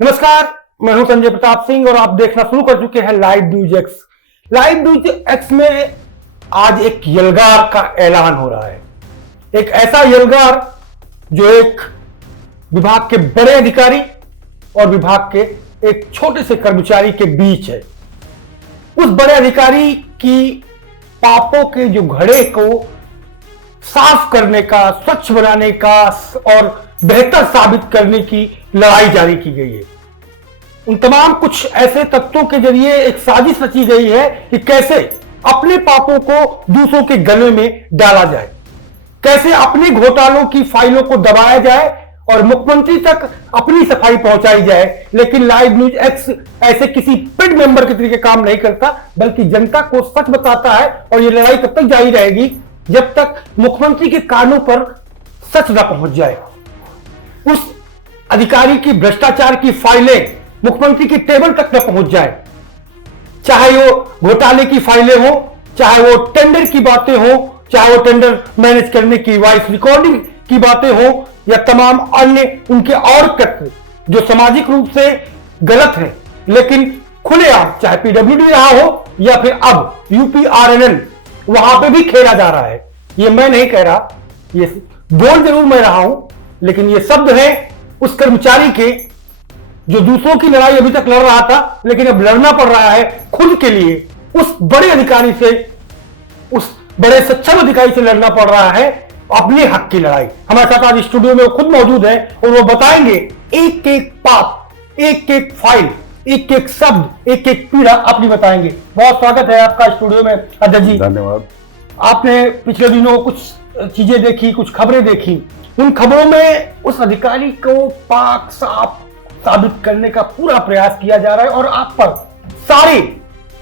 नमस्कार, मैं हूं संजय प्रताप सिंह और आप देखना शुरू कर चुके हैं live news x. Live news x में आज एक यलगार का ऐलान हो रहा है। एक ऐसा यलगार जो एक विभाग के बड़े अधिकारी और विभाग के एक छोटे से कर्मचारी के बीच है। उस बड़े अधिकारी की पापों के जो घड़े को साफ करने का, स्वच्छ बनाने का और बेहतर साबित करने की लड़ाई जारी की गई है। उन तमाम कुछ ऐसे तत्वों के जरिए एक साजिश रची गई है कि कैसे अपने पापों को दूसरों के गले में डाला जाए, कैसे अपने घोटालों की फाइलों को दबाया जाए और मुख्यमंत्री तक अपनी सफाई पहुंचाई जाए। लेकिन लाइव न्यूज एक्स ऐसे किसी पेड मेंबर के तरीके काम नहीं करता, बल्कि जनता को सच बताता है। और यह लड़ाई तब तक जारी रहेगी जब तक मुख्यमंत्री के कानों पर सच न पहुंच जाए। उस अधिकारी की भ्रष्टाचार की फाइलें मुख्यमंत्री की टेबल तक न पहुंच जाए, चाहे वो घोटाले की फाइलें हो, चाहे वो टेंडर की बातें हो, चाहे वो टेंडर मैनेज करने की वॉइस रिकॉर्डिंग की बातें हो, या तमाम अन्य उनके और तत्व जो सामाजिक रूप से गलत है लेकिन खुलेआम, चाहे पीडब्ल्यूडी रहा हो या फिर अब यूपीआरएनएन, वहां पे भी खेला जा रहा है। ये मैं नहीं कह रहा, ये बोल जरूर मैं रहा हूं, लेकिन ये शब्द है उस कर्मचारी के जो दूसरों की लड़ाई अभी तक लड़ रहा था, लेकिन अब लड़ना पड़ रहा है खुद के लिए। उस बड़े अधिकारी से, उस बड़े सक्षम अधिकारी से लड़ना पड़ रहा है अपने हक की लड़ाई। हमारे साथ आज स्टूडियो में वो खुद मौजूद है और वो बताएंगे एक एक पाप, एक एक फाइल, एक एक शब्द, एक एक पीड़ा अपनी बताएंगे। बहुत स्वागत है आपका स्टूडियो में अध्यक्ष जी। धन्यवाद। आपने पिछले दिनों कुछ चीजें देखी, कुछ खबरें देखी। उन खबरों में उस अधिकारी को पाक साफ साबित करने का पूरा प्रयास किया जा रहा है और आप पर सारे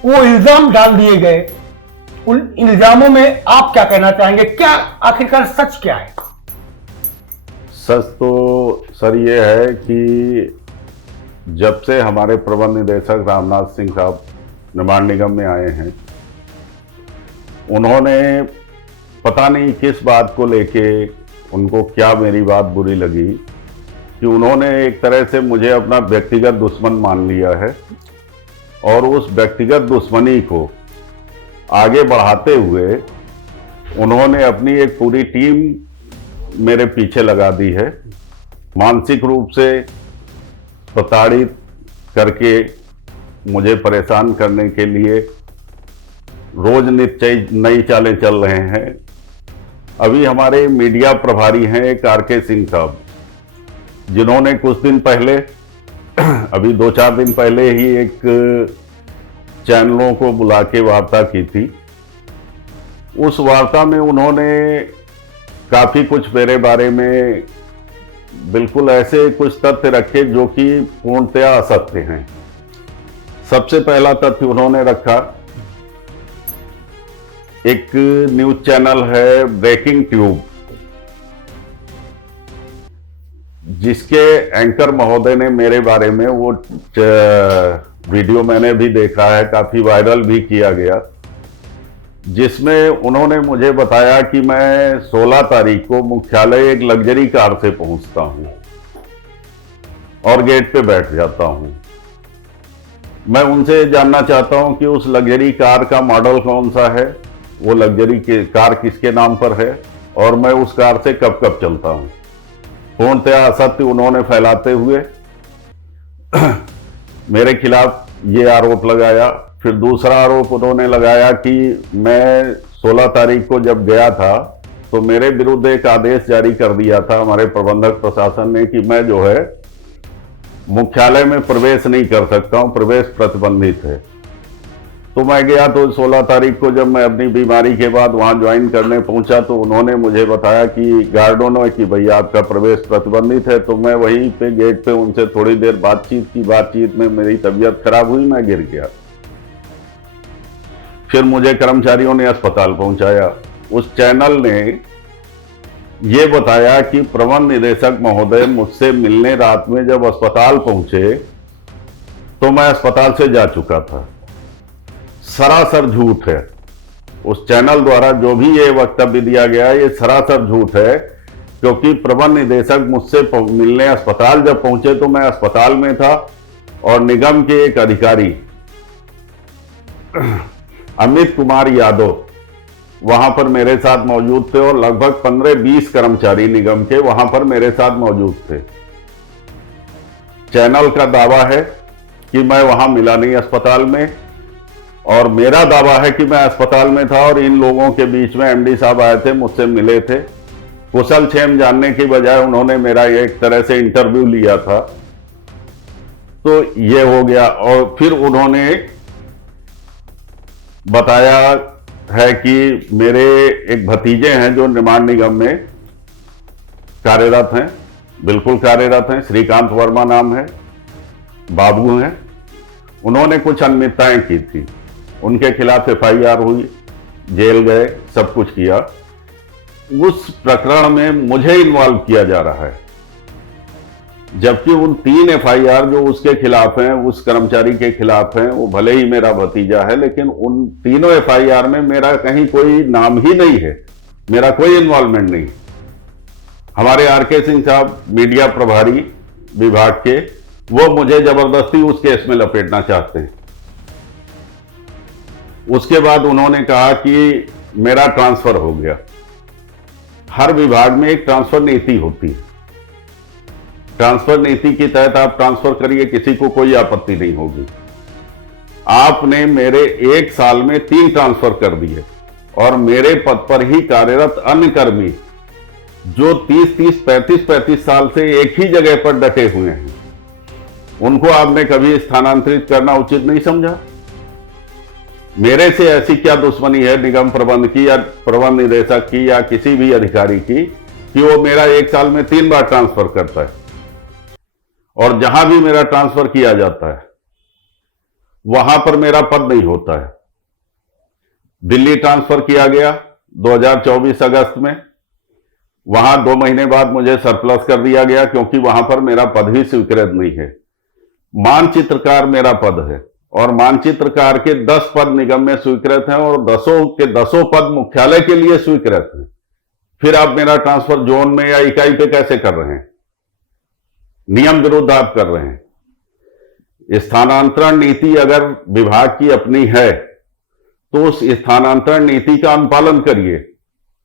वो इल्जाम डाल दिए गए। उन इल्जामों में आप क्या कहना चाहेंगे? क्या आखिरकार सच क्या है? सच तो सर ये है कि जब से हमारे प्रबंध निदेशक रामनाथ सिंह साहब निर्माण निगम में आए हैं, उन्होंने पता नहीं किस बात को लेके, उनको क्या मेरी बात बुरी लगी कि उन्होंने एक तरह से मुझे अपना व्यक्तिगत दुश्मन मान लिया है और उस व्यक्तिगत दुश्मनी को आगे बढ़ाते हुए उन्होंने अपनी एक पूरी टीम मेरे पीछे लगा दी है। मानसिक रूप से प्रताड़ित करके मुझे परेशान करने के लिए रोज नित्य नई चालें चल रहे हैं। अभी हमारे मीडिया प्रभारी हैं आर.के. सिंह साहब, जिन्होंने कुछ दिन पहले, अभी 2-4 दिन पहले ही एक चैनलों को बुला के वार्ता की थी। उस वार्ता में उन्होंने काफी कुछ मेरे बारे में बिल्कुल ऐसे कुछ तथ्य रखे जो कि पूर्णतया असत्य हैं। सबसे पहला तथ्य उन्होंने रखा, एक न्यूज चैनल है ब्रेकिंग ट्यूब, जिसके एंकर महोदय ने मेरे बारे में वो वीडियो मैंने भी देखा है, काफी वायरल भी किया गया, जिसमें उन्होंने मुझे बताया कि मैं 16 तारीख को मुख्यालय एक लग्जरी कार से पहुंचता हूं और गेट पे बैठ जाता हूं। मैं उनसे जानना चाहता हूं कि उस लग्जरी कार का मॉडल कौन सा है, वो लग्जरी कार किसके नाम पर है और मैं उस कार से कब कब चलता हूं। पूर्णतया असत्य उन्होंने फैलाते हुए मेरे खिलाफ ये आरोप लगाया। फिर दूसरा आरोप उन्होंने लगाया कि मैं 16 तारीख को जब गया था तो मेरे विरुद्ध एक आदेश जारी कर दिया था हमारे प्रबंधक प्रशासन ने कि मैं जो है मुख्यालय में प्रवेश नहीं कर सकता हूं, प्रवेश प्रतिबंधित है। तो मैं गया तो 16 तारीख को जब मैं अपनी बीमारी के बाद वहां ज्वाइन करने पहुंचा तो उन्होंने मुझे बताया कि गार्डों ने कि भैया आपका प्रवेश प्रतिबंधित है। तो मैं वहीं पे गेट पे उनसे थोड़ी देर बातचीत में मेरी तबीयत खराब हुई, मैं गिर गया। फिर मुझे कर्मचारियों ने अस्पताल पहुंचाया। उस चैनल ने ये बताया कि प्रबंध निदेशक महोदय मुझसे मिलने रात में जब अस्पताल पहुंचे तो मैं अस्पताल से जा चुका था। सरासर झूठ है। उस चैनल द्वारा जो भी ये वक्तव्य दिया गया है, ये सरासर झूठ है। क्योंकि प्रबंध निदेशक मुझसे मिलने अस्पताल जब पहुंचे तो मैं अस्पताल में था और निगम के एक अधिकारी अमित कुमार यादव वहां पर मेरे साथ मौजूद थे और लगभग 15-20 कर्मचारी निगम के वहां पर मेरे साथ मौजूद थे। चैनल का दावा है कि मैं वहां मिला नहीं अस्पताल में, और मेरा दावा है कि मैं अस्पताल में था और इन लोगों के बीच में एमडी साहब आए थे, मुझसे मिले थे। कुशल क्षेम जानने की बजाय उन्होंने मेरा एक तरह से इंटरव्यू लिया था, तो ये हो गया। और फिर उन्होंने बताया है कि मेरे एक भतीजे हैं जो निर्माण निगम में कार्यरत हैं, बिल्कुल कार्यरत हैं, श्रीकांत वर्मा नाम है, बाबू हैं। उन्होंने कुछ अनियमितताएं की थी, उनके खिलाफ एफआईआर हुई, जेल गए, सब कुछ किया। उस प्रकरण में मुझे इन्वॉल्व किया जा रहा है, जबकि उन 3 एफआईआर जो उसके खिलाफ हैं, उस कर्मचारी के खिलाफ हैं, वो भले ही मेरा भतीजा है, लेकिन उन तीनों एफआईआर में मेरा कहीं कोई नाम ही नहीं है, मेरा कोई इन्वॉल्वमेंट नहीं। हमारे आरके सिंह साहब मीडिया प्रभारी विभाग के, वो मुझे जबरदस्ती उस केस में लपेटना चाहते हैं। उसके बाद उन्होंने कहा कि मेरा ट्रांसफर हो गया। हर विभाग में एक ट्रांसफर नीति होती है, ट्रांसफर नीति के तहत आप ट्रांसफर करिए, किसी को कोई आपत्ति नहीं होगी। आपने मेरे 1 साल में 3 ट्रांसफर कर दिए और मेरे पद पर ही कार्यरत अन्य कर्मी जो 30-30, 35-35 साल से एक ही जगह पर डटे हुए हैं, उनको आपने कभी स्थानांतरित करना उचित नहीं समझा। मेरे से ऐसी क्या दुश्मनी है निगम प्रबंध की या प्रबंध निदेशक की या किसी भी अधिकारी की कि वो मेरा 1 साल में 3 बार ट्रांसफर करता है, और जहां भी मेरा ट्रांसफर किया जाता है वहां पर मेरा पद नहीं होता है। दिल्ली ट्रांसफर किया गया 2024 अगस्त में, वहां 2 महीने बाद मुझे सरप्लस कर दिया गया क्योंकि वहां पर मेरा पद भी स्वीकृत नहीं है। मानचित्रकार मेरा पद है और मानचित्रकार के 10 पद निगम में स्वीकृत हैं और 10 के 10 पद मुख्यालय के लिए स्वीकृत हैं। फिर आप मेरा ट्रांसफर जोन में या इकाई पे कैसे कर रहे हैं? नियम विरुद्ध आप कर रहे हैं। स्थानांतरण नीति अगर विभाग की अपनी है तो उस स्थानांतरण नीति का अनुपालन करिए।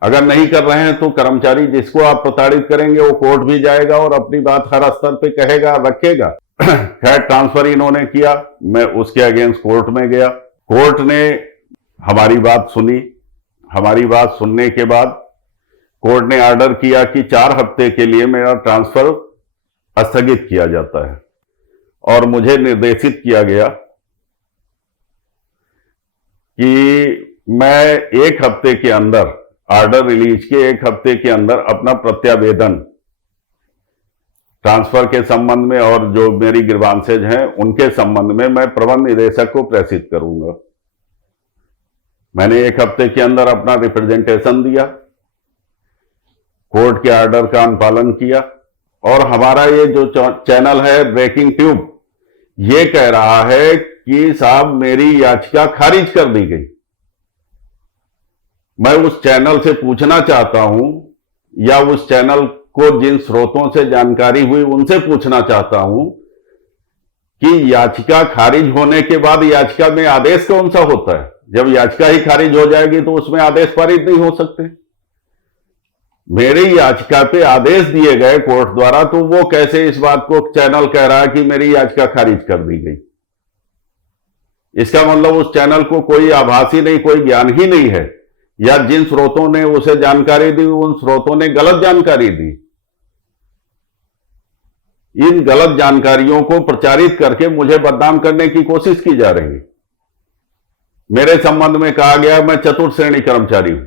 अगर नहीं कर रहे हैं तो कर्मचारी जिसको आप प्रताड़ित करेंगे वो कोर्ट भी जाएगा और अपनी बात हर स्तर पे कहेगा, रखेगा। खैर, ट्रांसफर इन्होंने किया, मैं उसके अगेंस्ट कोर्ट में गया। कोर्ट ने हमारी बात सुनी। हमारी बात सुनने के बाद कोर्ट ने ऑर्डर किया कि 4 हफ्ते के लिए मेरा ट्रांसफर स्थगित किया जाता है और मुझे निर्देशित किया गया कि मैं 1 हफ्ते के अंदर, ऑर्डर रिलीज के 1 हफ्ते के अंदर अपना प्रत्यावेदन ट्रांसफर के संबंध में और जो मेरी ग्रीवांसेज हैं उनके संबंध में मैं प्रबंध निदेशक को प्रेषित करूंगा। मैंने 1 हफ्ते के अंदर अपना रिप्रेजेंटेशन दिया, कोर्ट के ऑर्डर का अनुपालन किया, और हमारा ये जो चैनल है ब्रेकिंग ट्यूब, ये कह रहा है कि साहब मेरी याचिका खारिज कर दी गई। मैं उस चैनल से पूछना चाहता हूं, या उस चैनल को जिन स्रोतों से जानकारी हुई उनसे पूछना चाहता हूं कि याचिका खारिज होने के बाद याचिका में आदेश कौन सा होता है? जब याचिका ही खारिज हो जाएगी तो उसमें आदेश पारित नहीं हो सकते। मेरी याचिका पे आदेश दिए गए कोर्ट द्वारा, तो वो कैसे इस बात को चैनल कह रहा है कि मेरी याचिका खारिज कर दी गई? इसका मतलब उस चैनल को कोई आभास ही नहीं, कोई ज्ञान ही नहीं है, या जिन स्रोतों ने उसे जानकारी दी उन स्रोतों ने गलत जानकारी दी। इन गलत जानकारियों को प्रचारित करके मुझे बदनाम करने की कोशिश की जा रही है। मेरे संबंध में कहा गया मैं चतुर्थ श्रेणी कर्मचारी हूं।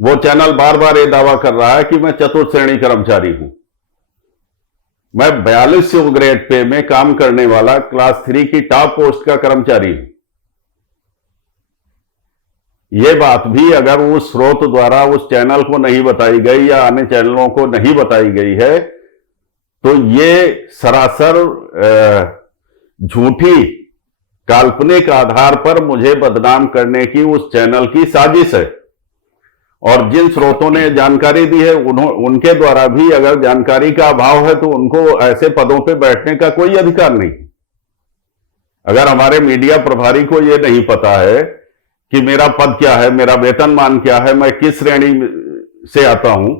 वो चैनल बार बार ये दावा कर रहा है कि मैं चतुर्थ श्रेणी कर्मचारी हूं। मैं 4200 ग्रेड पे में काम करने वाला क्लास 3 की टॉप पोस्ट का कर्मचारी हूं। यह बात भी अगर उस स्रोत द्वारा उस चैनल को नहीं बताई गई या अन्य चैनलों को नहीं बताई गई है तो ये सरासर झूठी काल्पनिक आधार पर मुझे बदनाम करने की उस चैनल की साजिश है। और जिन स्रोतों ने जानकारी दी है उनके द्वारा भी अगर जानकारी का अभाव है तो उनको ऐसे पदों पे बैठने का कोई अधिकार नहीं। अगर हमारे मीडिया प्रभारी को यह नहीं पता है कि मेरा पद क्या है, मेरा वेतनमान क्या है, मैं किस श्रेणी से आता हूं,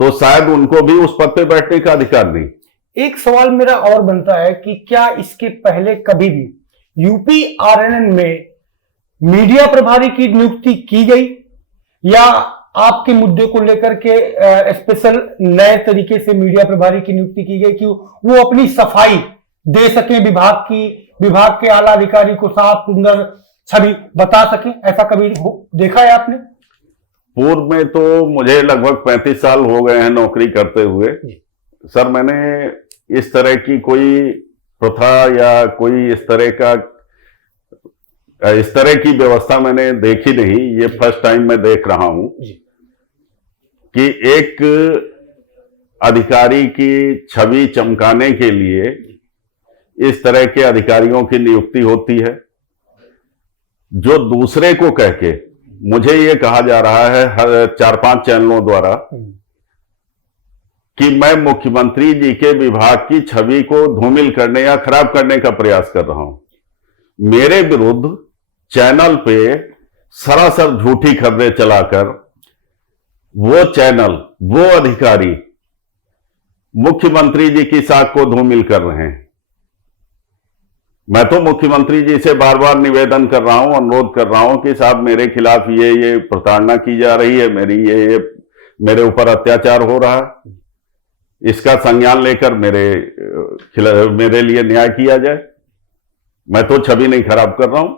तो शायद उनको भी उस पद पे बैठने का अधिकार नहीं। एक सवाल मेरा और बनता है कि क्या इसके पहले कभी भी यूपी आरएनएन में मीडिया प्रभारी की नियुक्ति की गई, या आपके मुद्दे को लेकर के स्पेशल नए तरीके से मीडिया प्रभारी की नियुक्ति की गई कि वो अपनी सफाई दे सके, विभाग के आला अधिकारी को साफ सुंदर छवि बता सके? ऐसा कभी देखा है आपने? पूर्व में तो मुझे लगभग 35 साल हो गए हैं नौकरी करते हुए सर, मैंने इस तरह की कोई प्रथा या कोई इस तरह की व्यवस्था मैंने देखी नहीं। ये फर्स्ट टाइम मैं देख रहा हूं कि एक अधिकारी की छवि चमकाने के लिए इस तरह के अधिकारियों की नियुक्ति होती है, जो दूसरे को कह के मुझे ये कहा जा रहा है हर 4-5 चैनलों द्वारा कि मैं मुख्यमंत्री जी के विभाग की छवि को धूमिल करने या खराब करने का प्रयास कर रहा हूं। मेरे विरुद्ध चैनल पे सरासर झूठी खबरें चलाकर वो चैनल, वो अधिकारी मुख्यमंत्री जी की साख को धूमिल कर रहे हैं। मैं तो मुख्यमंत्री जी से बार बार निवेदन कर रहा हूं, अनुरोध कर रहा हूं कि साहब मेरे खिलाफ ये प्रताड़ना की जा रही है, मेरे ऊपर अत्याचार हो रहा है, इसका संज्ञान लेकर मेरे लिए न्याय किया जाए। मैं तो छवि नहीं खराब कर रहा हूं।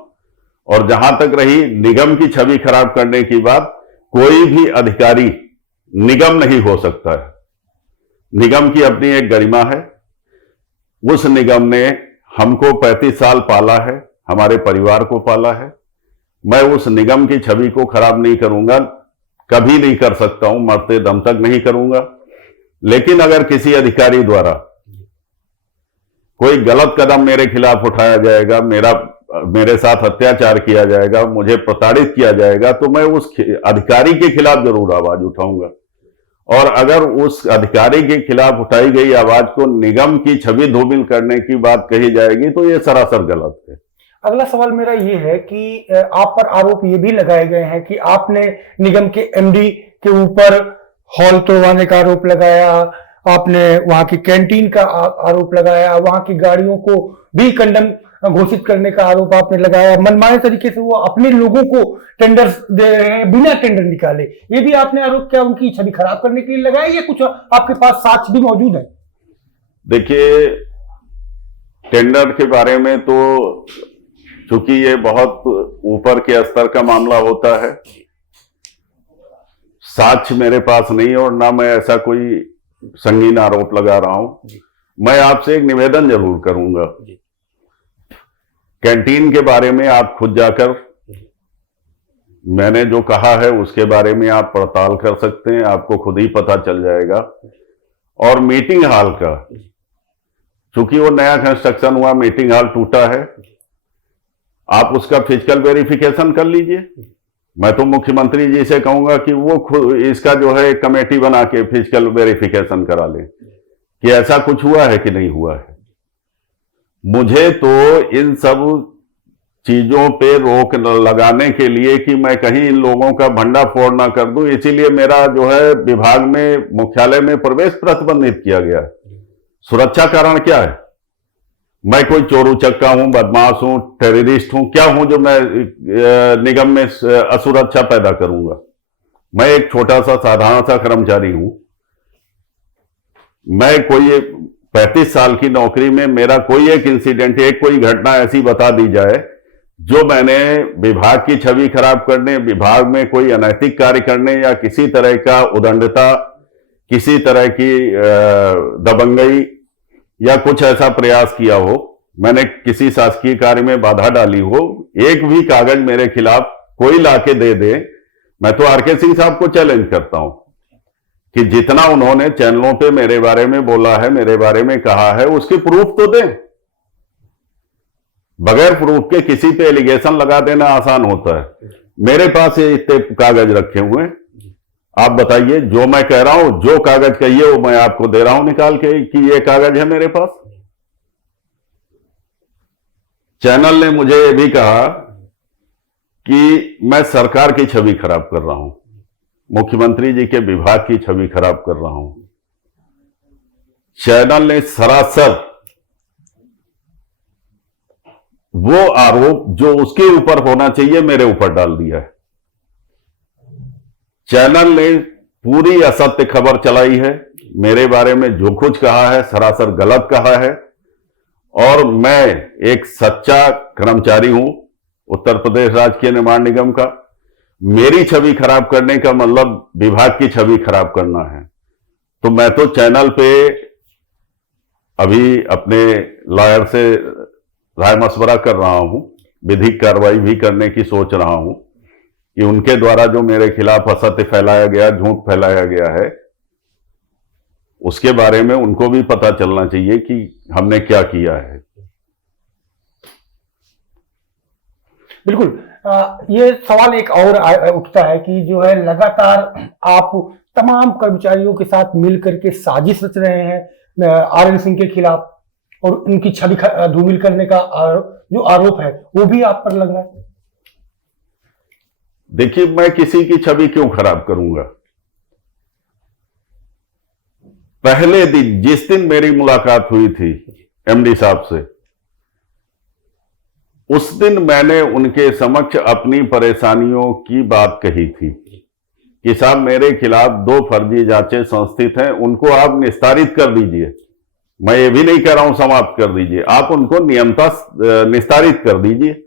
और जहां तक रही निगम की छवि खराब करने की बात, कोई भी अधिकारी निगम नहीं हो सकता है। निगम की अपनी एक गरिमा है। उस निगम ने हमको 35 साल पाला है, हमारे परिवार को पाला है। मैं उस निगम की छवि को खराब नहीं करूंगा, कभी नहीं कर सकता हूं, मरते दम तक नहीं करूंगा। लेकिन अगर किसी अधिकारी द्वारा कोई गलत कदम मेरे खिलाफ उठाया जाएगा, मेरे साथ अत्याचार किया जाएगा, मुझे प्रताड़ित किया जाएगा, तो मैं उस अधिकारी के खिलाफ जरूर आवाज उठाऊंगा। और अगर उस अधिकारी के खिलाफ उठाई गई आवाज को निगम की छवि धूमिल करने की बात कही जाएगी तो यह सरासर गलत है। अगला सवाल मेरा ये है कि आप पर आरोप ये भी लगाए गए हैं कि आपने निगम के एमडी के ऊपर हॉल तोड़वाने का आरोप लगाया, आपने वहां की कैंटीन का आरोप लगाया, वहां की गाड़ियों को भी कंडम घोषित करने का आरोप आपने लगाया, मनमाने तरीके से वो अपने लोगों को टेंडर दे रहे हैं बिना टेंडर निकाले। ये भी आपने आरोप क्या उनकी छवि खराब करने के लिए लगाया, या कुछ आपके पास साक्ष्य भी मौजूद है? देखिए, टेंडर के बारे में तो चूंकि ये बहुत ऊपर के स्तर का मामला होता है, साक्ष्य मेरे पास नहीं और ना मैं ऐसा कोई संगीन आरोप लगा रहा हूं। मैं आपसे एक निवेदन जरूर करूंगा, कैंटीन के बारे में आप खुद जाकर मैंने जो कहा है उसके बारे में आप पड़ताल कर सकते हैं, आपको खुद ही पता चल जाएगा। और मीटिंग हॉल का, चूंकि वो नया कंस्ट्रक्शन हुआ, मीटिंग हॉल टूटा है, आप उसका फिजिकल वेरिफिकेशन कर लीजिए। मैं तो मुख्यमंत्री जी से कहूंगा कि वो खुद इसका जो है कमेटी बना के फिजिकल वेरिफिकेशन करा ले कि ऐसा कुछ हुआ है कि नहीं हुआ है। मुझे तो इन सब चीजों पे रोक लगाने के लिए कि मैं कहीं इन लोगों का भंडाफोड़ ना कर दूं, इसीलिए मेरा जो है विभाग में, मुख्यालय में प्रवेश प्रतिबंधित किया गया है। सुरक्षा कारण क्या है? मैं कोई चोर उचक्का हूं, बदमाश हूं, टेररिस्ट हूं, क्या हूं जो मैं निगम में असुरक्षा पैदा करूंगा? मैं एक छोटा सा साधारण सा कर्मचारी हूं। मैं कोई 35 साल की नौकरी में मेरा कोई एक इंसिडेंट, एक कोई घटना ऐसी बता दी जाए जो मैंने विभाग की छवि खराब करने, विभाग में कोई अनैतिक कार्य करने या किसी तरह का उदंडता, किसी तरह की दबंगई या कुछ ऐसा प्रयास किया हो, मैंने किसी शासकीय कार्य में बाधा डाली हो, एक भी कागज मेरे खिलाफ कोई लाके दे दे, मैं तो आरके सिंह साहब को चैलेंज करता हूं कि जितना उन्होंने चैनलों पे मेरे बारे में बोला है, मेरे बारे में कहा है, उसकी प्रूफ तो दें। बगैर प्रूफ के किसी पे एलिगेशन लगा देना आसान होता है। मेरे पास ये इतने कागज रखे हुए हैं, आप बताइए, जो मैं कह रहा हूं, जो कागज कहिए वो मैं आपको दे रहा हूं निकाल के कि ये कागज है मेरे पास। चैनल ने मुझे ये भी कहा कि मैं सरकार की छवि खराब कर रहा हूं, मुख्यमंत्री जी के विभाग की छवि खराब कर रहा हूं। चैनल ने सरासर वो आरोप जो उसके ऊपर होना चाहिए मेरे ऊपर डाल दिया है। चैनल ने पूरी असत्य खबर चलाई है, मेरे बारे में जो कुछ कहा है सरासर गलत कहा है। और मैं एक सच्चा कर्मचारी हूं उत्तर प्रदेश राजकीय निर्माण निगम का। मेरी छवि खराब करने का मतलब विभाग की छवि खराब करना है। तो मैं तो चैनल पे अभी अपने लॉयर से राय मशवरा कर रहा हूं, विधिक कार्रवाई भी करने की सोच रहा हूं कि उनके द्वारा जो मेरे खिलाफ असत्य फैलाया गया, झूठ फैलाया गया है, उसके बारे में उनको भी पता चलना चाहिए कि हमने क्या किया है। बिल्कुल। ये सवाल एक और उठता है कि जो है लगातार आप तमाम कर्मचारियों के साथ मिलकर के साजिश रच रहे हैं आरएन सिंह के खिलाफ, और उनकी छवि धूमिल करने का जो आरोप है वो भी आप पर लग रहा है। देखिए, मैं किसी की छवि क्यों खराब करूंगा। पहले दिन, जिस दिन मेरी मुलाकात हुई थी एमडी साहब से, उस दिन मैंने उनके समक्ष अपनी परेशानियों की बात कही थी कि साहब मेरे खिलाफ 2 फर्जी जांचें संस्थित हैं, उनको आप निस्तारित कर दीजिए। मैं ये भी नहीं कह रहा हूं समाप्त कर दीजिए, आप उनको नियमतः निस्तारित कर दीजिए।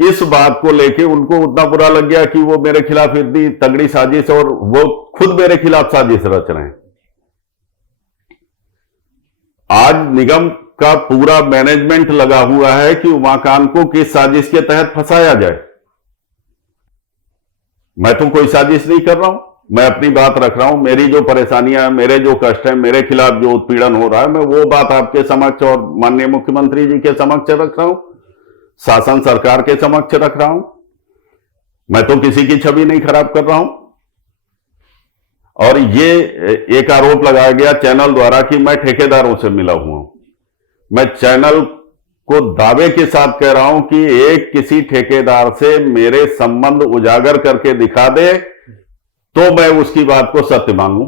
इस बात को लेके उनको उतना बुरा लग गया कि वो मेरे खिलाफ इतनी तगड़ी साजिश, और वो खुद मेरे खिलाफ साजिश रच रहे हैं। आज निगम का पूरा मैनेजमेंट लगा हुआ है कि उमाकांत को किस साजिश के तहत फंसाया जाए। मैं तो कोई साजिश नहीं कर रहा हूं, मैं अपनी बात रख रहा हूं। मेरी जो परेशानियां हैं, मेरे जो कष्ट हैं, मेरे खिलाफ जो उत्पीड़न हो रहा है, मैं वो बात आपके समक्ष और माननीय मुख्यमंत्री जी के समक्ष रख रहा हूं, शासन सरकार के समक्ष रख रहा हूं। मैं तो किसी की छवि नहीं खराब कर रहा हूं। और ये एक आरोप लगाया गया चैनल द्वारा कि मैं ठेकेदारों से मिला हुआ हूं। मैं चैनल को दावे के साथ कह रहा हूं कि एक किसी ठेकेदार से मेरे संबंध उजागर करके दिखा दे तो मैं उसकी बात को सत्य मानूं।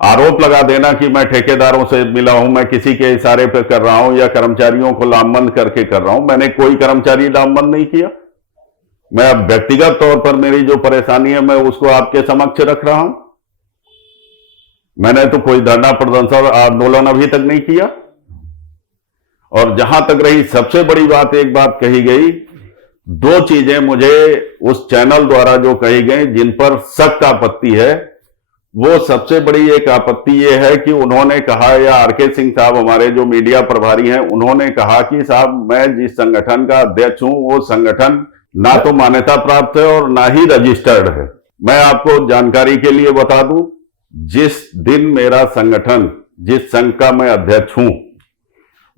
आरोप लगा देना कि मैं ठेकेदारों से मिला हूं, मैं किसी के इशारे पर कर रहा हूं या कर्मचारियों को लामबंद करके कर रहा हूं, मैंने कोई कर्मचारी लामबंद नहीं किया। मैं अब व्यक्तिगत तौर पर मेरी जो परेशानी है मैं उसको आपके समक्ष रख रहा हूं। मैंने तो कोई धरना प्रदर्शन आंदोलन अभी तक नहीं किया। और जहां तक रही सबसे बड़ी बात, एक बात कही गई, 2 चीजें मुझे उस चैनल द्वारा जो कही गई जिन पर सख्त आपत्ति है। वो सबसे बड़ी एक आपत्ति ये है कि उन्होंने कहा, या आरके सिंह साहब हमारे जो मीडिया प्रभारी हैं, उन्होंने कहा कि साहब मैं जिस संगठन का अध्यक्ष हूं वो संगठन ना तो मान्यता प्राप्त है और ना ही रजिस्टर्ड है। मैं आपको जानकारी के लिए बता दूं, जिस दिन मेरा संगठन, जिस संघ का मैं अध्यक्ष हूं,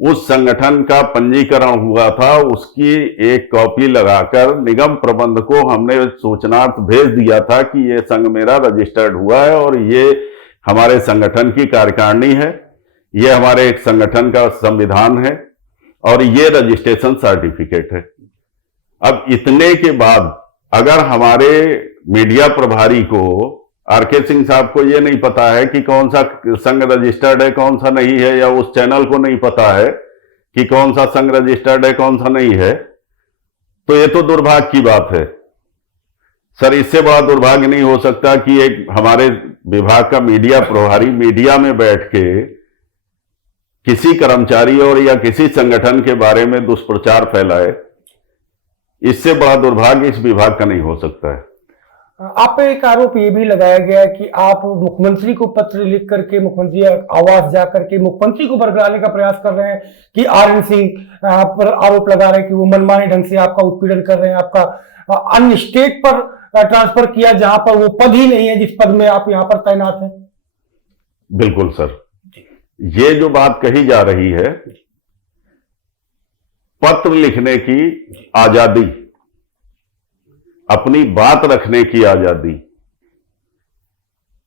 उस संगठन का पंजीकरण हुआ था, उसकी एक कॉपी लगाकर निगम प्रबंध को हमने सूचनार्थ भेज दिया था कि ये संघ मेरा रजिस्टर्ड हुआ है और ये हमारे संगठन की कार्यकारिणी है, ये हमारे एक संगठन का संविधान है और ये रजिस्ट्रेशन सर्टिफिकेट है। अब इतने के बाद अगर हमारे मीडिया प्रभारी को, आरके सिंह साहब को ये नहीं पता है कि कौन सा संघ रजिस्टर्ड है कौन सा नहीं है, या उस चैनल को नहीं पता है कि कौन सा संघ रजिस्टर्ड है कौन सा नहीं है, तो ये तो दुर्भाग्य की बात है सर। इससे बड़ा दुर्भाग्य नहीं हो सकता कि एक हमारे विभाग का मीडिया प्रभारी मीडिया में बैठ के किसी कर्मचारी और या किसी संगठन के बारे में दुष्प्रचार फैलाए। इससे बड़ा दुर्भाग्य इस विभाग का नहीं हो सकता है। आप पे एक आरोप ये भी लगाया गया है कि आप मुख्यमंत्री को पत्र लिख करके, मुख्यमंत्री आवास जाकर के मुख्यमंत्री को बरगलाने का प्रयास कर रहे हैं कि आरएन सिंह पर आरोप लगा रहे हैं कि वो मनमाने ढंग से आपका उत्पीड़न कर रहे हैं, आपका अन्य स्टेट पर ट्रांसफर किया जहां पर वो पद ही नहीं है जिस पद में आप यहां पर तैनात हैं। बिल्कुल सर, ये जो बात कही जा रही है, पत्र लिखने की आजादी अपनी बात रखने की आजादी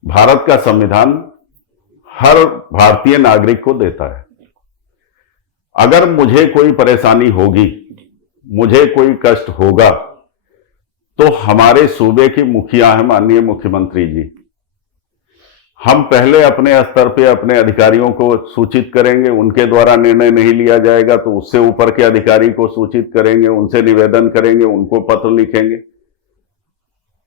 भारत का संविधान हर भारतीय नागरिक को देता है। अगर मुझे कोई परेशानी होगी, मुझे कोई कष्ट होगा, तो हमारे सूबे के मुखिया हैं माननीय मुख्यमंत्री जी, हम पहले अपने स्तर पे अपने अधिकारियों को सूचित करेंगे, उनके द्वारा निर्णय नहीं लिया जाएगा तो उससे ऊपर के अधिकारी को सूचित करेंगे, उनसे निवेदन करेंगे, उनको पत्र लिखेंगे।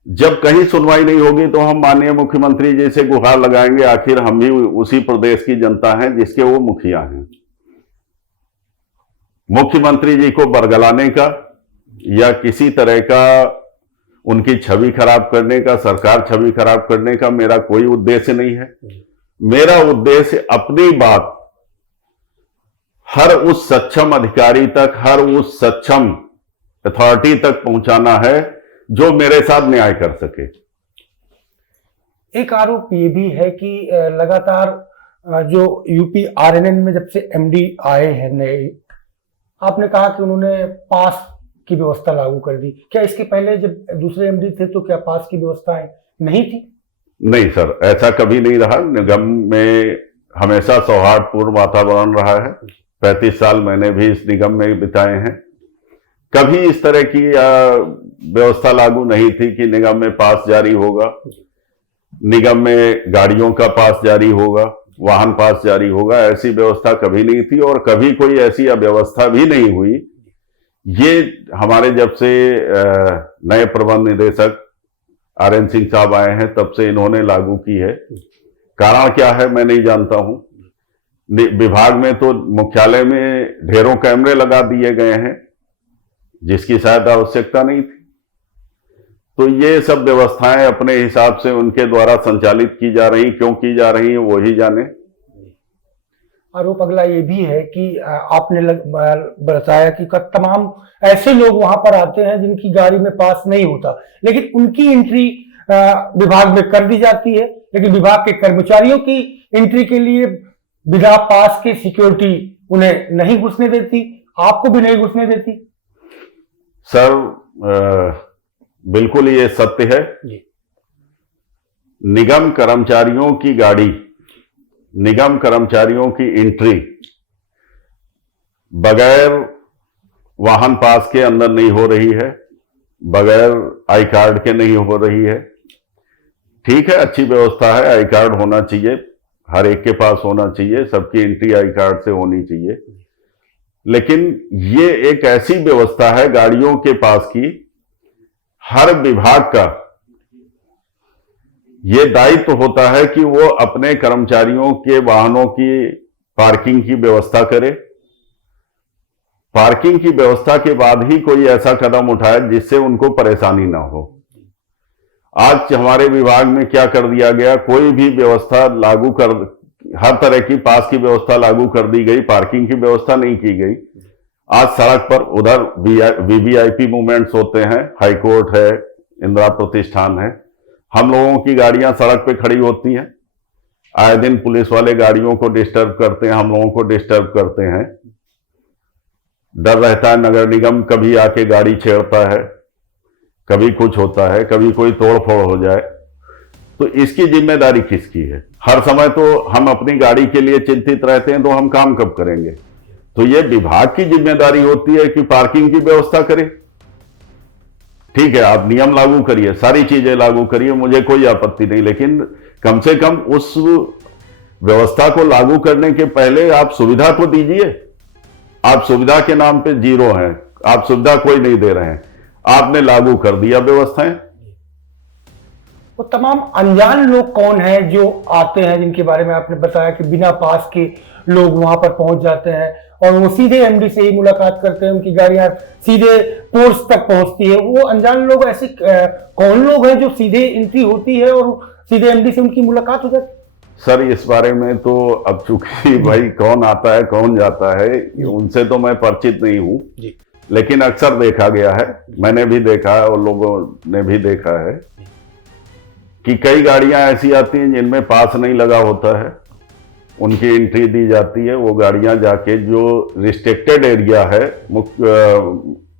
जब कहीं सुनवाई नहीं होगी तो हम माननीय मुख्यमंत्री जी से गुहार लगाएंगे, आखिर हम भी उसी प्रदेश की जनता हैं जिसके वो मुखिया हैं। मुख्यमंत्री जी को बरगलाने का या किसी तरह का उनकी छवि खराब करने का, सरकार छवि खराब करने का मेरा कोई उद्देश्य नहीं है। मेरा उद्देश्य अपनी बात हर उस सक्षम अधिकारी तक, हर उस सक्षम अथॉरिटी तक पहुंचाना है जो मेरे साथ न्याय कर सके। एक आरोप ये भी है कि लगातार जो यूपी आरएनएन में जब से एमडी आए हैं नए, आपने कहा कि उन्होंने पास की व्यवस्था लागू कर दी। क्या इसके पहले जब दूसरे एमडी थे तो क्या पास की व्यवस्थाएं नहीं थी? नहीं सर, ऐसा कभी नहीं रहा। निगम में हमेशा सौहार्दपूर्ण वातावरण रहा है। 35 साल मैंने भी इस निगम में बिताए हैं। कभी इस तरह की व्यवस्था लागू नहीं थी कि निगम में पास जारी होगा, निगम में गाड़ियों का पास जारी होगा, वाहन पास जारी होगा। ऐसी व्यवस्था कभी नहीं थी और कभी कोई ऐसी अव्यवस्था भी नहीं हुई। ये हमारे जब से नए प्रबंध निदेशक आरएन सिंह साहब आए हैं तब से इन्होंने लागू की है। कारण क्या है मैं नहीं जानता हूं। विभाग में तो मुख्यालय में ढेरों कैमरे लगा दिए गए हैं जिसकी शायद आवश्यकता नहीं थी। तो ये सब व्यवस्थाएं अपने हिसाब से उनके द्वारा संचालित की जा रही, क्यों की जा रही है वो ही जाने। आरोप अगला ये भी है कि आपने बताया कि तमाम ऐसे लोग वहां पर आते हैं जिनकी गाड़ी में पास नहीं होता, लेकिन उनकी एंट्री विभाग में कर दी जाती है, लेकिन विभाग के कर्मचारियों की एंट्री के लिए बिना पास के सिक्योरिटी उन्हें नहीं घुसने देती, आपको भी नहीं घुसने देती। सर बिल्कुल ये सत्य है। निगम कर्मचारियों की गाड़ी, निगम कर्मचारियों की एंट्री बगैर वाहन पास के अंदर नहीं हो रही है, बगैर आई कार्ड के नहीं हो रही है। ठीक है, अच्छी व्यवस्था है, आई कार्ड होना चाहिए, हर एक के पास होना चाहिए, सबकी एंट्री आई कार्ड से होनी चाहिए। लेकिन ये एक ऐसी व्यवस्था है गाड़ियों के पास की, हर विभाग का ये दायित्व होता है कि वो अपने कर्मचारियों के वाहनों की पार्किंग की व्यवस्था करे। पार्किंग की व्यवस्था के बाद ही कोई ऐसा कदम उठाए जिससे उनको परेशानी ना हो। आज हमारे विभाग में क्या कर दिया गया, कोई भी व्यवस्था लागू कर, हर तरह की पास की व्यवस्था लागू कर दी गई, पार्किंग की व्यवस्था नहीं की गई। आज सड़क पर उधर वीवीआईपी मूवमेंट्स होते हैं, हाईकोर्ट है, इंदिरा प्रतिष्ठान है, हम लोगों की गाड़ियां सड़क पे खड़ी होती हैं। आए दिन पुलिस वाले गाड़ियों को डिस्टर्ब करते हैं, हम लोगों को डिस्टर्ब करते हैं। डर रहता है नगर निगम कभी आके गाड़ी छेड़ता है, कभी कुछ होता है, कभी कोई तोड़फोड़ हो जाए, तो इसकी जिम्मेदारी किसकी है? हर समय तो हम अपनी गाड़ी के लिए चिंतित रहते हैं, तो हम काम कब करेंगे? तो ये विभाग की जिम्मेदारी होती है कि पार्किंग की व्यवस्था करे। ठीक है, आप नियम लागू करिए, सारी चीजें लागू करिए, मुझे कोई आपत्ति नहीं, लेकिन कम से कम उस व्यवस्था को लागू करने के पहले आप सुविधा तो दीजिए। आप सुविधा के नाम पे जीरो हैं, आप सुविधा कोई नहीं दे रहे हैं, आपने लागू कर दिया व्यवस्थाएं। वो तमाम अनजान लोग कौन हैं जो आते हैं, जिनके बारे में आपने बताया कि बिना पास के लोग वहां पर पहुंच जाते हैं और वो सीधे एमडी से ही मुलाकात करते हैं, उनकी गाड़ियां सीधे पोर्ट्स तक पहुंचती है। वो अनजान लोग ऐसे कौन लोग हैं जो सीधे एंट्री होती है और सीधे एमडी से उनकी मुलाकात हो जाती है? सर इस बारे में तो अब चूंकि भाई कौन आता है कौन जाता है उनसे तो मैं परिचित नहीं हूं, लेकिन अक्सर देखा गया है, मैंने भी देखा है और लोगों ने भी देखा है कि कई गाड़ियां ऐसी आती हैं जिनमें पास नहीं लगा होता है, उनकी एंट्री दी जाती है। वो गाड़ियां जाके जो रिस्ट्रिक्टेड एरिया है,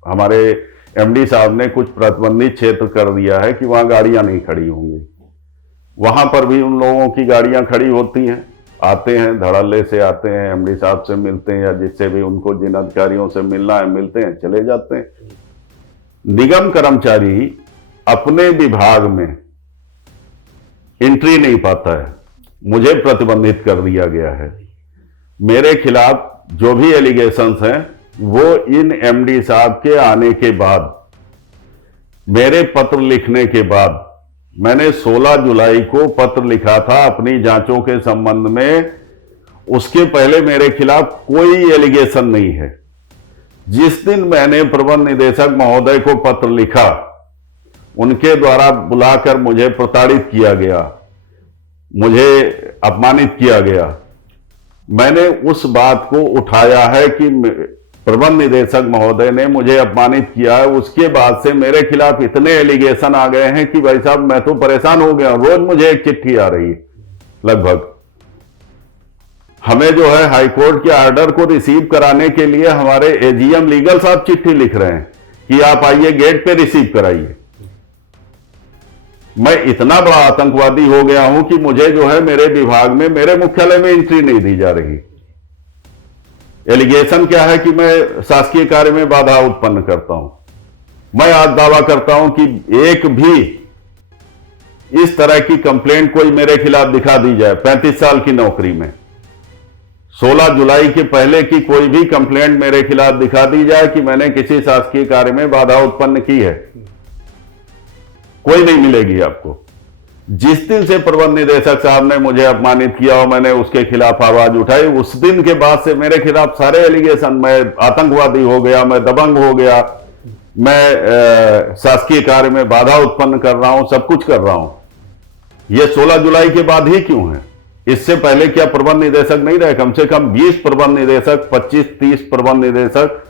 हमारे एमडी साहब ने कुछ प्रतिबंधित क्षेत्र कर दिया है कि वहां गाड़ियां नहीं खड़ी होंगी। वहां पर भी उन लोगों की गाड़ियां खड़ी होती हैं, आते हैं, धड़ल्ले से आते हैं, एमडी साहब से मिलते हैं या जिससे भी उनको जिन अधिकारियों से मिलना है मिलते हैं, चले जाते हैं। निगम कर्मचारी अपने विभाग में एंट्री नहीं पाता है, मुझे प्रतिबंधित कर दिया गया है। मेरे खिलाफ जो भी एलिगेशंस हैं वो इन एमडी साहब के आने के बाद, मेरे पत्र लिखने के बाद, मैंने 16 जुलाई को पत्र लिखा था अपनी जांचों के संबंध में। उसके पहले मेरे खिलाफ कोई एलिगेशन नहीं है। जिस दिन मैंने प्रबंध निदेशक महोदय को पत्र लिखा, उनके द्वारा बुलाकर मुझे प्रताड़ित किया गया, मुझे अपमानित किया गया। मैंने उस बात को उठाया है कि प्रबंध निदेशक महोदय ने मुझे अपमानित किया है। उसके बाद से मेरे खिलाफ इतने एलिगेशन आ गए हैं कि भाई साहब मैं तो परेशान हो गया। रोज मुझे एक चिट्ठी आ रही है लगभग। हमें जो है हाईकोर्ट के ऑर्डर को रिसीव कराने के लिए हमारे एजीएम लीगल साहब चिट्ठी लिख रहे हैं कि आप आइए गेट पे रिसीव कराइए। मैं इतना बड़ा आतंकवादी हो गया हूं कि मुझे जो है मेरे विभाग में, मेरे मुख्यालय में एंट्री नहीं दी जा रही। एलिगेशन क्या है कि मैं शासकीय कार्य में बाधा उत्पन्न करता हूं। मैं आज दावा करता हूं कि एक भी इस तरह की कंप्लेंट कोई मेरे खिलाफ दिखा दी जाए 35 साल की नौकरी में, 16 जुलाई के पहले की कोई भी कंप्लेंट मेरे खिलाफ दिखा दी जाए कि मैंने किसी शासकीय कार्य में बाधा उत्पन्न की है, कोई नहीं मिलेगी आपको। जिस दिन से प्रबंध निदेशक साहब ने मुझे अपमानित किया और मैंने उसके खिलाफ आवाज उठाई, उस दिन के बाद से मेरे खिलाफ सारे एलिगेशन, मैं आतंकवादी हो गया, मैं दबंग हो गया, मैं शासकीय कार्य में बाधा उत्पन्न कर रहा हूं, सब कुछ कर रहा हूं। यह 16 जुलाई के बाद ही क्यों है? इससे पहले क्या प्रबंध निदेशक नहीं रहे? कम से कम 20 प्रबंध निदेशक, 25-30 प्रबंध निदेशक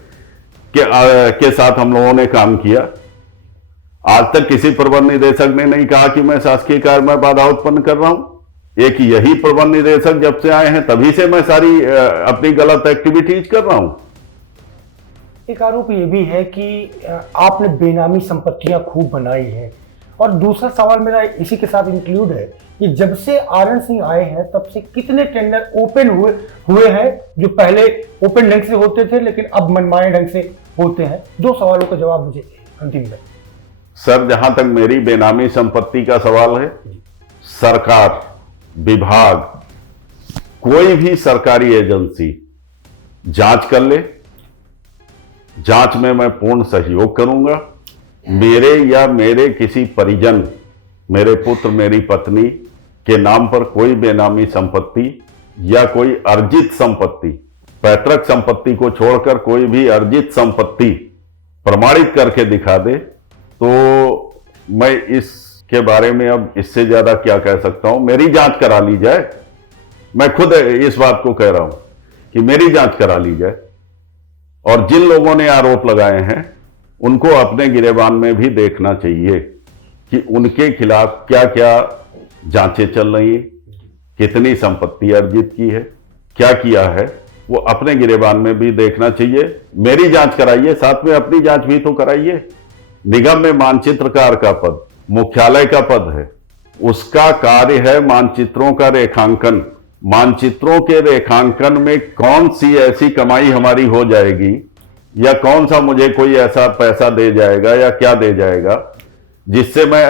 के साथ हम लोगों ने काम किया। आज तक किसी प्रबंध निदेशक ने नहीं कहा कि मैं शासकीय कार्य में बाधा उत्पन्न कर रहा हूं। एक यही प्रबंध निदेशक जब से आए हैं तभी से मैं सारी अपनी गलत एक्टिविटीज कर रहा हूं। एक आरोप ये भी है कि आपने बेनामी संपत्तियां खूब बनाई हैं। और दूसरा सवाल मेरा इसी के साथ इंक्लूड है कि जब से आरएन सिंह आए हैं तब से कितने टेंडर ओपन हुए हैं जो पहले ओपन ढंग से होते थे लेकिन अब मनमाने ढंग से होते हैं? 2 सवालों का जवाब मुझे अंतिम में। सर, जहां तक मेरी बेनामी संपत्ति का सवाल है, सरकार, विभाग, कोई भी सरकारी एजेंसी जांच कर ले, जांच में मैं पूर्ण सहयोग करूंगा। मेरे या मेरे किसी परिजन, मेरे पुत्र, मेरी पत्नी के नाम पर कोई बेनामी संपत्ति या कोई अर्जित संपत्ति, पैतृक संपत्ति को छोड़कर कोई भी अर्जित संपत्ति प्रमाणित करके दिखा दे तो मैं इसके बारे में अब इससे ज्यादा क्या कह सकता हूं। मेरी जांच करा ली जाए। मैं खुद इस बात को कह रहा हूं कि मेरी जांच करा ली जाए और जिन लोगों ने आरोप लगाए हैं उनको अपने गिरेबान में भी देखना चाहिए कि उनके खिलाफ क्या क्या जांचें चल रही हैं, कितनी संपत्ति अर्जित की है, क्या किया है, वो अपने गिरेबान में भी देखना चाहिए। मेरी जांच कराइए, साथ में अपनी जांच भी तो कराइए। निगम में मानचित्रकार का पद, मुख्यालय का पद है, उसका कार्य है मानचित्रों का रेखांकन। मानचित्रों के रेखांकन में कौन सी ऐसी कमाई हमारी हो जाएगी या कौन सा मुझे कोई ऐसा पैसा दे जाएगा या क्या दे जाएगा जिससे मैं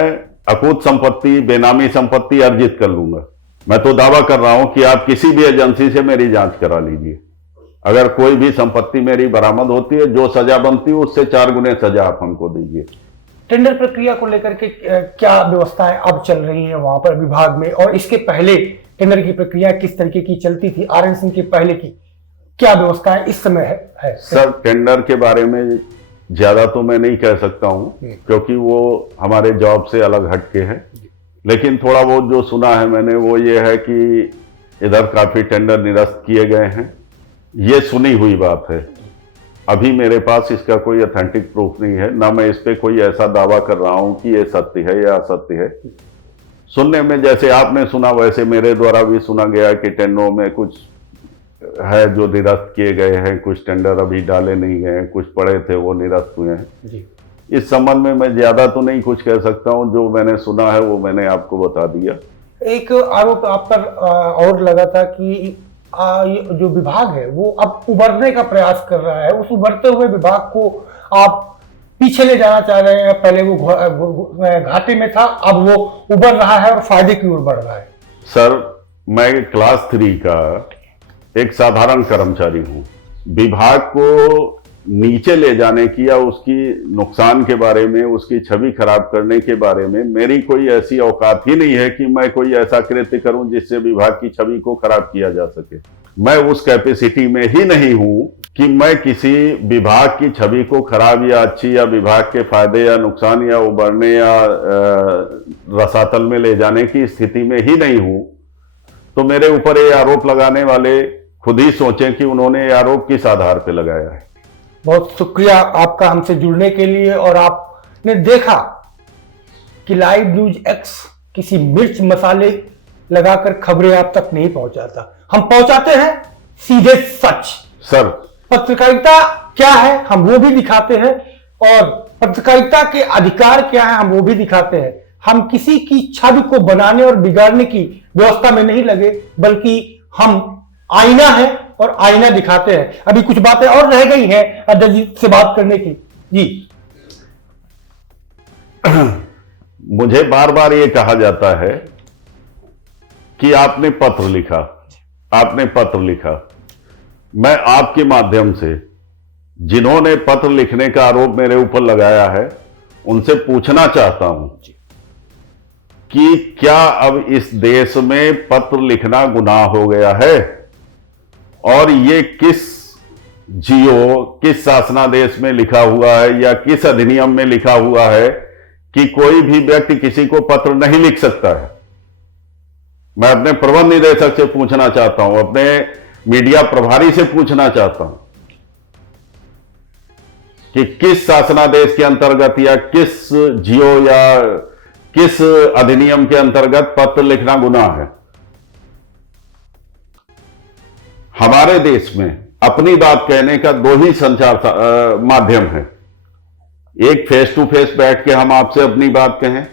अकूत संपत्ति, बेनामी संपत्ति अर्जित कर लूंगा। मैं तो दावा कर रहा हूं कि आप किसी भी एजेंसी से मेरी जांच करा लीजिए। अगर कोई भी संपत्ति मेरी बरामद होती है, जो सजा बनती है उससे 4 गुने सजा आप हमको दीजिए। टेंडर प्रक्रिया को लेकर के क्या व्यवस्थाएं अब चल रही हैं वहां पर विभाग में, और इसके पहले टेंडर की प्रक्रिया किस तरीके की चलती थी? आरएन सिंह के पहले की क्या व्यवस्थाएं इस समय है? सर, टेंडर के बारे में ज्यादा तो मैं नहीं कह सकता हूं क्योंकि वो हमारे जॉब से अलग हटके है। लेकिन थोड़ा बहुत जो सुना है मैंने वो ये है कि इधर काफी टेंडर निरस्त किए गए हैं। ये सुनी हुई बात है। अभी मेरे पास इसका कोई ऑथेंटिक प्रूफ नहीं है, ना मैं इस पे कोई ऐसा दावा कर रहा हूं कि ये सत्य है या असत्य है। सुनने में जैसे आपने सुना वैसे मेरे द्वारा भी सुना गया कि टेंडरों में कुछ है जो निरस्त किए गए हैं, कुछ टेंडर अभी डाले नहीं गए हैं, कुछ पड़े थे वो निरस्त हुए हैं। जी। इस संबंध में मैं ज्यादा तो नहीं कुछ कह सकता हूं, जो मैंने सुना है वो मैंने आपको बता दिया। एक आरोप आप पर और लगा था कि ये जो विभाग है वो अब उभरने का प्रयास कर रहा है, उस उभरते हुए विभाग को आप पीछे ले जाना चाह रहे हैं। पहले वो घाटे में था, अब वो उभर रहा है और फायदे की ओर बढ़ रहा है। सर, मैं क्लास 3 का एक साधारण कर्मचारी हूं। विभाग को नीचे ले जाने की या उसकी नुकसान के बारे में, उसकी छवि खराब करने के बारे में मेरी कोई ऐसी औकात ही नहीं है कि मैं कोई ऐसा कृत्य करूं जिससे विभाग की छवि को खराब किया जा सके। मैं उस कैपेसिटी में ही नहीं हूं कि मैं किसी विभाग की छवि को खराब या अच्छी, या विभाग के फायदे या नुकसान या उबरने या रसातल में ले जाने की स्थिति में ही नहीं हूं। तो मेरे ऊपर ये आरोप लगाने वाले खुद ही सोचें कि उन्होंने ये आरोप किस आधार पर लगाया है। बहुत शुक्रिया आपका हमसे जुड़ने के लिए। और आपने देखा कि लाइव न्यूज एक्स किसी मिर्च मसाले लगाकर खबरें आप तक नहीं पहुंचाता, हम पहुंचाते हैं सीधे सच। सर, पत्रकारिता क्या है हम वो भी दिखाते हैं, और पत्रकारिता के अधिकार क्या है हम वो भी दिखाते हैं। हम किसी की छवि को बनाने और बिगाड़ने की व्यवस्था में नहीं लगे, बल्कि हम आईना है और आईना दिखाते हैं। अभी कुछ बातें और रह गई हैं अध्यक्ष जी से बात करने की। जी, मुझे बार बार ये कहा जाता है कि आपने पत्र लिखा, आपने पत्र लिखा। मैं आपके माध्यम से जिन्होंने पत्र लिखने का आरोप मेरे ऊपर लगाया है उनसे पूछना चाहता हूं कि क्या अब इस देश में पत्र लिखना गुनाह हो गया है, और ये किस जियो, किस शासनादेश में लिखा हुआ है या किस अधिनियम में लिखा हुआ है कि कोई भी व्यक्ति किसी को पत्र नहीं लिख सकता है। मैं अपने प्रबंध निदेशक से पूछना चाहता हूं, अपने मीडिया प्रभारी से पूछना चाहता हूं कि किस शासनादेश के अंतर्गत या किस जियो या किस अधिनियम के अंतर्गत पत्र लिखना गुनाह है। हमारे देश में अपनी बात कहने का दो ही संचार माध्यम है। एक, फेस टू फेस बैठ के हम आपसे अपनी बात कहें।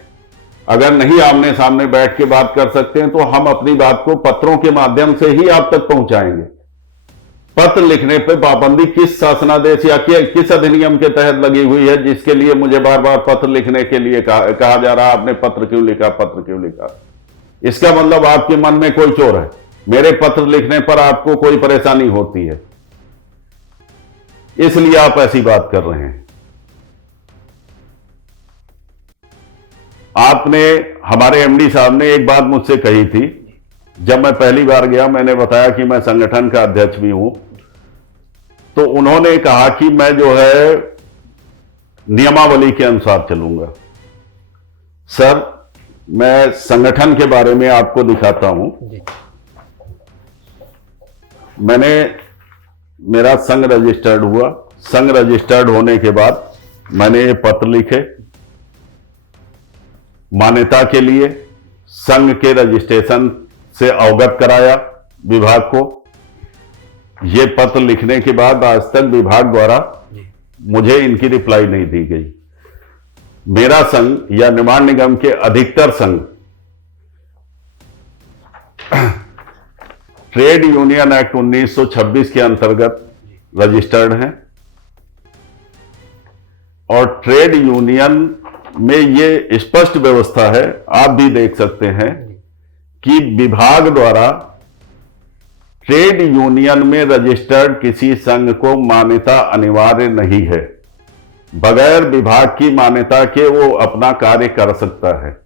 अगर नहीं आमने सामने बैठ के बात कर सकते हैं तो हम अपनी बात को पत्रों के माध्यम से ही आप तक पहुंचाएंगे। पत्र लिखने पे पाबंदी किस शासनादेश या किस अधिनियम के तहत लगी हुई है जिसके लिए मुझे बार बार पत्र लिखने के लिए कहा जा रहा है आपने पत्र क्यों लिखा, पत्र क्यों लिखा? इसका मतलब आपके मन में कोई चोर है। मेरे पत्र लिखने पर आपको कोई परेशानी होती है, इसलिए आप ऐसी बात कर रहे हैं। आपने, हमारे एमडी साहब ने एक बात मुझसे कही थी जब मैं पहली बार गया, मैंने बताया कि मैं संगठन का अध्यक्ष भी हूं, तो उन्होंने कहा कि मैं जो है नियमावली के अनुसार चलूंगा। सर, मैं संगठन के बारे में आपको दिखाता हूं। मेरा संघ रजिस्टर्ड हुआ। संघ रजिस्टर्ड होने के बाद मैंने ये पत्र लिखे मान्यता के लिए, संघ के रजिस्ट्रेशन से अवगत कराया विभाग को। ये पत्र लिखने के बाद आज तक विभाग द्वारा मुझे इनकी रिप्लाई नहीं दी गई। मेरा संघ या निर्माण निगम के अधिकतर संघ ट्रेड यूनियन एक्ट 1926 के अंतर्गत रजिस्टर्ड हैं, और ट्रेड यूनियन में ये स्पष्ट व्यवस्था है, आप भी देख सकते हैं कि विभाग द्वारा ट्रेड यूनियन में रजिस्टर्ड किसी संघ को मान्यता अनिवार्य नहीं है। बगैर विभाग की मान्यता के वो अपना कार्य कर सकता है।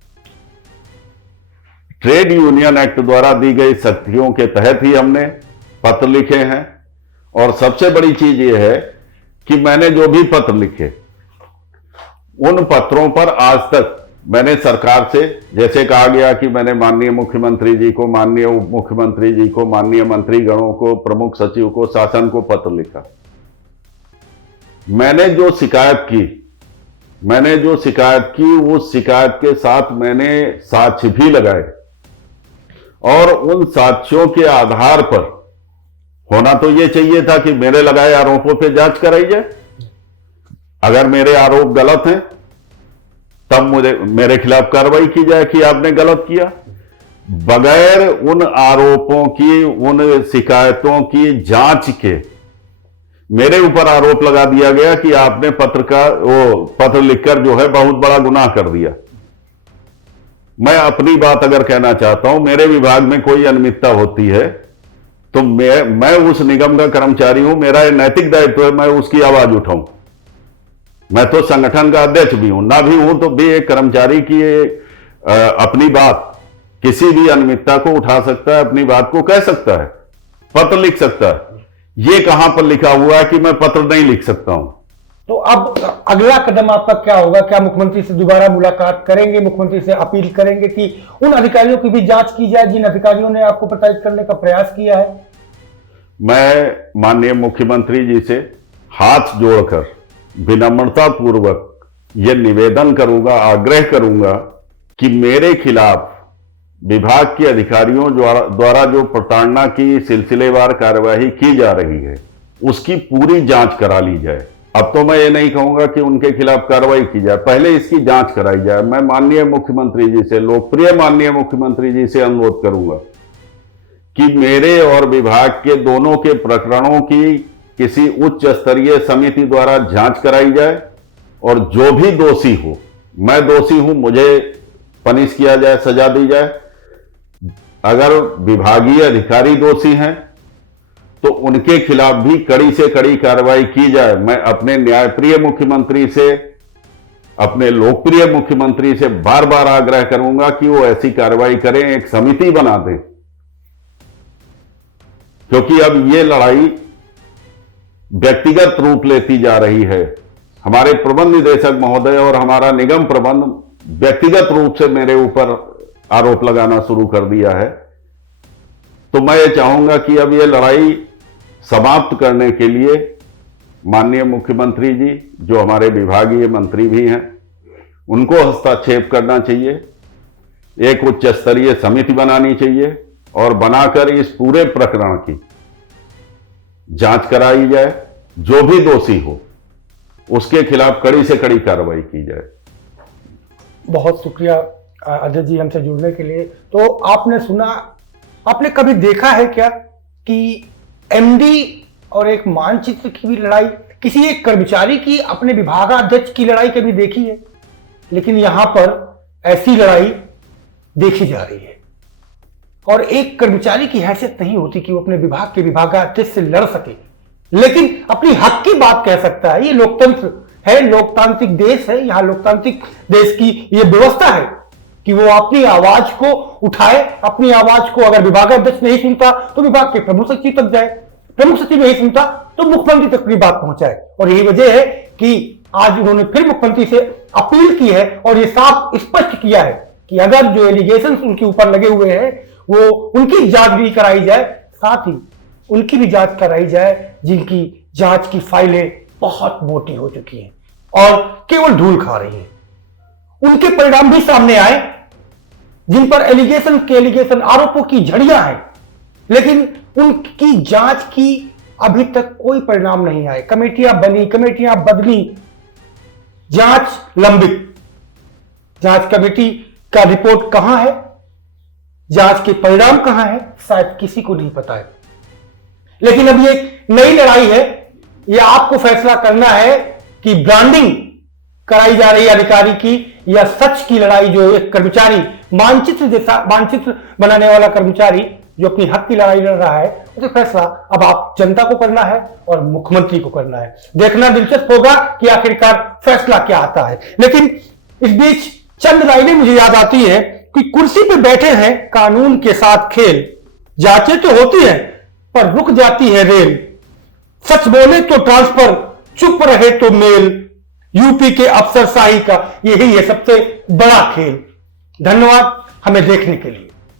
ट्रेड यूनियन एक्ट द्वारा दी गई शक्तियों के तहत ही हमने पत्र लिखे हैं। और सबसे बड़ी चीज यह है कि मैंने जो भी पत्र लिखे, उन पत्रों पर आज तक मैंने सरकार से, जैसे कहा गया कि मैंने माननीय मुख्यमंत्री जी को, माननीय उप मुख्यमंत्री जी को, माननीय मंत्रीगणों को, प्रमुख सचिव को, शासन को पत्र लिखा। मैंने जो शिकायत की उस शिकायत के साथ मैंने साक्ष्य भी लगाए, और उन साक्ष्यों के आधार पर होना तो यह चाहिए था कि मेरे लगाए आरोपों पर जांच कराई जाए। अगर मेरे आरोप गलत हैं तब मेरे खिलाफ कार्रवाई की जाए कि आपने गलत किया। बगैर उन आरोपों की, उन शिकायतों की जांच के मेरे ऊपर आरोप लगा दिया गया कि आपने पत्र लिखकर जो है बहुत बड़ा गुनाह कर दिया। मैं अपनी बात अगर कहना चाहता हूं, मेरे विभाग में कोई अनियमितता होती है तो मैं उस निगम का कर्मचारी हूं, मेरा नैतिक दायित्व है मैं उसकी आवाज उठाऊं। मैं तो संगठन का अध्यक्ष भी हूं, ना भी हूं तो भी एक कर्मचारी की अपनी बात, किसी भी अनियमितता को उठा सकता है, अपनी बात को कह सकता है, पत्र लिख सकता है। ये कहां पर लिखा हुआ है कि मैं पत्र नहीं लिख सकता हूं? तो अब अगला कदम आपका क्या होगा? क्या मुख्यमंत्री से दोबारा मुलाकात करेंगे, मुख्यमंत्री से अपील करेंगे कि उन अधिकारियों की भी जांच की जाए जिन अधिकारियों ने आपको प्रताड़ित करने का प्रयास किया है? मैं माननीय मुख्यमंत्री जी से हाथ जोड़कर विनम्रता पूर्वक यह निवेदन करूंगा, आग्रह करूंगा कि मेरे खिलाफ विभाग के अधिकारियों द्वारा जो प्रताड़ना की सिलसिलेवार कार्यवाही की जा रही है उसकी पूरी जांच करा ली जाए। अब तो मैं ये नहीं कहूंगा कि उनके खिलाफ कार्रवाई की जाए, पहले इसकी जांच कराई जाए। मैं माननीय मुख्यमंत्री जी से, लोकप्रिय माननीय मुख्यमंत्री जी से अनुरोध करूंगा कि मेरे और विभाग के दोनों के प्रकरणों की किसी उच्च स्तरीय समिति द्वारा जांच कराई जाए और जो भी दोषी हो, मैं दोषी हूं, मुझे पनिश किया जाए, सजा दी जाए। अगर विभागीय अधिकारी दोषी हैं तो उनके खिलाफ भी कड़ी से कड़ी कार्रवाई की जाए। मैं अपने न्यायप्रिय मुख्यमंत्री से, अपने लोकप्रिय मुख्यमंत्री से बार बार आग्रह करूंगा कि वो ऐसी कार्रवाई करें, एक समिति बना दें, क्योंकि अब ये लड़ाई व्यक्तिगत रूप लेती जा रही है। हमारे प्रबंध निदेशक महोदय और हमारा निगम प्रबंध व्यक्तिगत रूप से मेरे ऊपर आरोप लगाना शुरू कर दिया है। तो मैं ये चाहूंगा कि अब ये लड़ाई समाप्त करने के लिए माननीय मुख्यमंत्री जी, जो हमारे विभागीय मंत्री भी हैं, उनको हस्तक्षेप करना चाहिए, एक उच्च स्तरीय समिति बनानी चाहिए और बनाकर इस पूरे प्रकरण की जांच कराई जाए। जो भी दोषी हो उसके खिलाफ कड़ी से कड़ी कार्रवाई की जाए। बहुत शुक्रिया अजय जी हमसे जुड़ने के लिए। तो आपने सुना, आपने कभी देखा है क्या कि एमडी और एक मानचित्र की भी लड़ाई, किसी एक कर्मचारी की अपने विभागाध्यक्ष की लड़ाई कभी देखी है? लेकिन यहां पर ऐसी लड़ाई देखी जा रही है और एक कर्मचारी की हैसियत नहीं होती कि वो अपने विभाग के विभागाध्यक्ष से लड़ सके, लेकिन अपनी हक की बात कह सकता है। ये लोकतंत्र है, लोकतांत्रिक देश है, यहां लोकतांत्रिक देश की ये व्यवस्था है कि वो अपनी आवाज को उठाए, अपनी आवाज को अगर विभागाध्यक्ष नहीं सुनता तो विभाग के प्रमुख सचिव तक जाए, प्रमुख सचिव नहीं सुनता तो मुख्यमंत्री तक भी बात पहुंचाए। और यही वजह है कि आज उन्होंने फिर मुख्यमंत्री से अपील की है और ये साफ स्पष्ट किया है कि अगर जो एलिगेशन उनके ऊपर लगे हुए हैं वो उनकी जांच भी कराई जाए, साथ ही उनकी भी जांच कराई जाए जिनकी जांच की फाइलें बहुत मोटी हो चुकी हैं और केवल धूल खा रही हैं। उनके परिणाम भी सामने आए जिन पर एलिगेशन आरोपों की झड़ियां हैं, लेकिन उनकी जांच की अभी तक कोई परिणाम नहीं आए। कमेटियां बनी, कमेटियां बदली, जांच लंबित। जांच कमेटी का रिपोर्ट कहां है, जांच के परिणाम कहां है, शायद किसी को नहीं पता है। लेकिन अब ये नई लड़ाई है, यह आपको फैसला करना है कि ब्रांडिंग कराई जा रही अधिकारी की या सच की लड़ाई। जो एक कर्मचारी मानचित्र बनाने वाला कर्मचारी जो अपनी हक की लड़ाई लड़ रहा है, उसे फैसला अब आप जनता को करना है और मुख्यमंत्री को करना है। देखना दिलचस्प होगा कि आखिरकार फैसला क्या आता है। लेकिन इस बीच चंद लाइनें मुझे याद आती है कि कुर्सी पे बैठे हैं कानून के साथ खेल, जांचें तो होती हैं पर रुक जाती है रेल, सच बोले तो ट्रांसफर, चुप रहे तो मेल, यूपी के अफसरशाही का यही है सबसे बड़ा खेल। धन्यवाद हमें देखने के लिए।